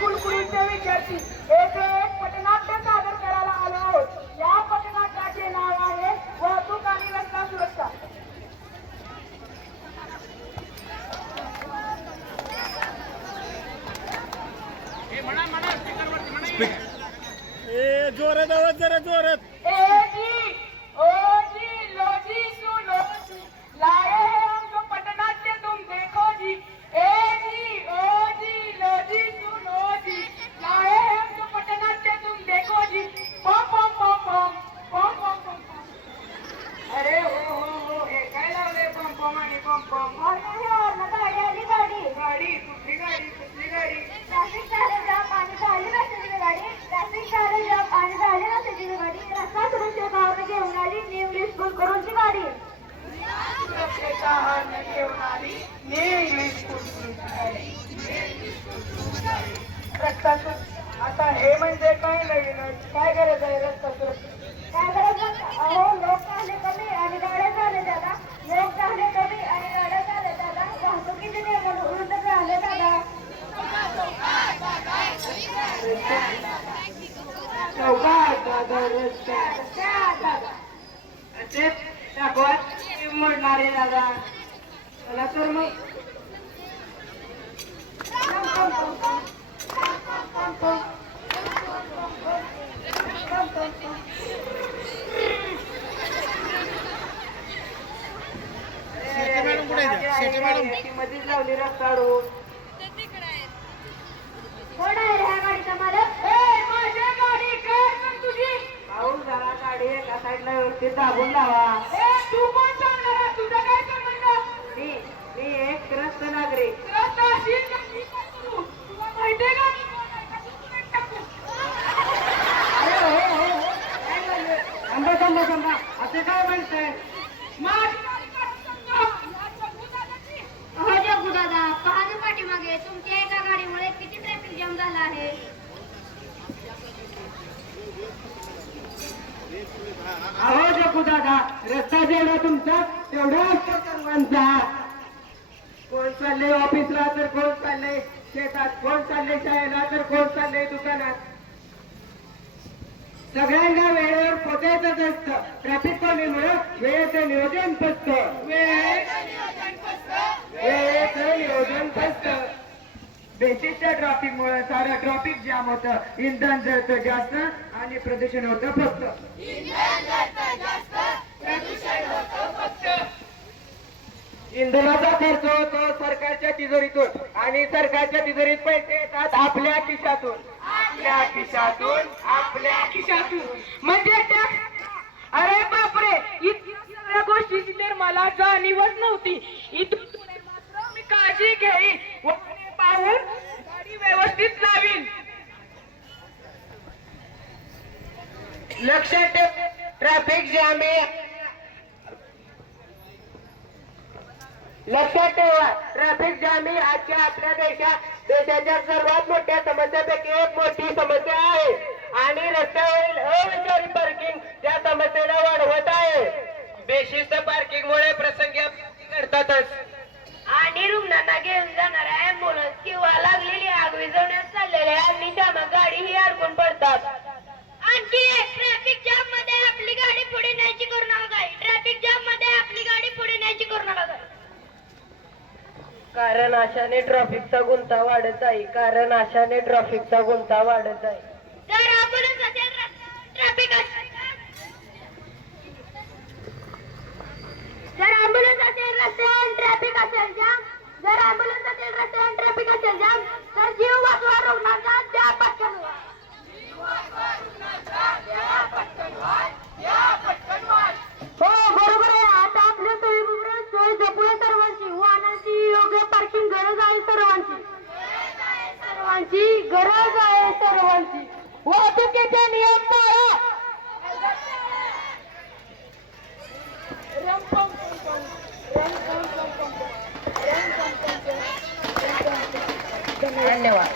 कुलकुलीचे विद्यार्थी येथे एक पटनाट्य सादर करायला आलो आहोत। या पटनाट्याचे नाव आहे वाहतूक आणि रस्ता सुरक्षा। जोरात आवाज जरा जोरात। ए जी ओ जी लो जी सुनो जी लाए हैं हम जो पटनाट्य तुम देखो जी। ए जी ओ जी लो जी सुनो जी लाए हैं हम जो पटनाट्य तुम देखो जी। पम पम पम पम पम पम पम पम। अरे हो हे काय लावले पम पम आणि पम पम। गाडी आली गाडी गाडी कुठली गाडी कुठली गाडी। ट्रॅफिक झाले जाम आणि झाली नसेल गाडी। ट्रॅफिक झाले जाम आणि झाली नसेल गाडी। रस्ता सुरक्षा भावना घेऊन आली न्यू इंग्लिश स्कूल करूनची गाडी। सुरक्षेचा हार घेऊन आली न्यू इंग्लिश स्कूल गाडी। रस्ता आता हे म्हणजे काय नवीन काय गरज आहे रस्ता सुरक्षा काय गरज अहो लोक झाले कमी आणि गाड्या झाले दादा। लोक झाले कमी आणि गाड्या झाले दादा। वाहतुकीचे नियम विरुद्ध झाले दादा। म्हणणारे दादा मला तर मग मध्येच लावली रस्ता अडवून। कोण आहे रे ह्या गाडीचा मालक। माझ्या गाडी काय तुझी भाऊ जरा गाडी एका साईडला व्यवस्थित दाबून लावा। तू कोण सांगणार तुझा काय संबंध। मी एक ग्रस्त नागरिक। तुला माहितीये का असे काय म्हणते हो जग्गू दादा पहा ना पाठीमागे तुमच्या एका गाडीमुळे किती ट्रॅफिक जाम झाला आहे। अहो जग्गू दादा रस्ता जेवढा तुमचा तेवढा असतो सर्वांचा। कोण चाललंय ऑफिसला तर कोण चाललंय शेतात कोण चाललंय शाळेला तर कोण चाललंय दुकानात। सगळ्यांना वेळेवर पोचायचंच असतं। ट्रॅफिक कमीमुळे वेळेचं नियोजन फसतं। वेळेचं नियोजन फसतं। बेशिस्त ट्रॅफिक मुळे सारं ट्रॅफिक जाम होतं। इंधन जळतं जास्त आणि प्रदूषण होतं फक्त। इंधनाचा खर्च होतो सरकारच्या तिजोरीतून आणि सरकारच्या तिजोरीत पैसे येतात आपल्या खिशातून। आपल्या खिशातून आपल्या खिशातून म्हणजे टॅक्स। अरे बापरे इतक्या सगळ्या गोष्टीची तर मला जाणीवच नव्हती। इथून पुढे मात्र मी काळजी घेईन वगैरे पाहून गाडी व्यवस्थित लावीन। लक्षात ठेव ट्रॅफिक जॅम लक्षात ठेवा ट्रॅफिक जाम ही आजच्या आपल्या देशाच्या सर्वात मोठ्या समस्यापैकी एक मोठी समस्या आहे आणि रस्त्यावरील अविचारी पार्किंग त्या समस्येला वाढवत आहे। बेशिस्त पार्किंग मुळे प्रसंगी अपघात घडतातच आणि रुग्णांना घेऊन जाणाऱ्या ॲम्ब्युलन्स किंवा लागलेली आग विझवण्यात चाललेल्या अग्निशामक गाडी ही अडकून पडतात। आणखी एक ट्रॅफिक जाम मध्ये आपली गाडी पुढे न्यायची करू नका। ट्रॅफिक जाम मध्ये आपली गाडी पुढे न्यायची करू नका कारण अशाने ट्रॅफिकचा गुंता वाढत आहे। कारण अशाने ट्रॅफिकचा गुंता वाढत आहे। जर ॲम्ब्युलन्स असेल ट्रॅफिक जर ॲम्ब्युलन्स असेल रस्त्यावर ट्रॅफिक असेल जाम। जर ॲम्ब्युलन्स असेल रस्त्यावर ट्रॅफिक असेल जाम तर जीव वाचवा रुग्णांचा द्या पटकन। हो बरोबर आहे। आता आपल्या सोयीबरोबर सोय जपूया सर्वांची। वाहनाची योग्य पार्किंग गरज आहे सर्वांची। गरज आहे सर्वांची। वाहतुकीचे नियम पाळा। धन्यवाद।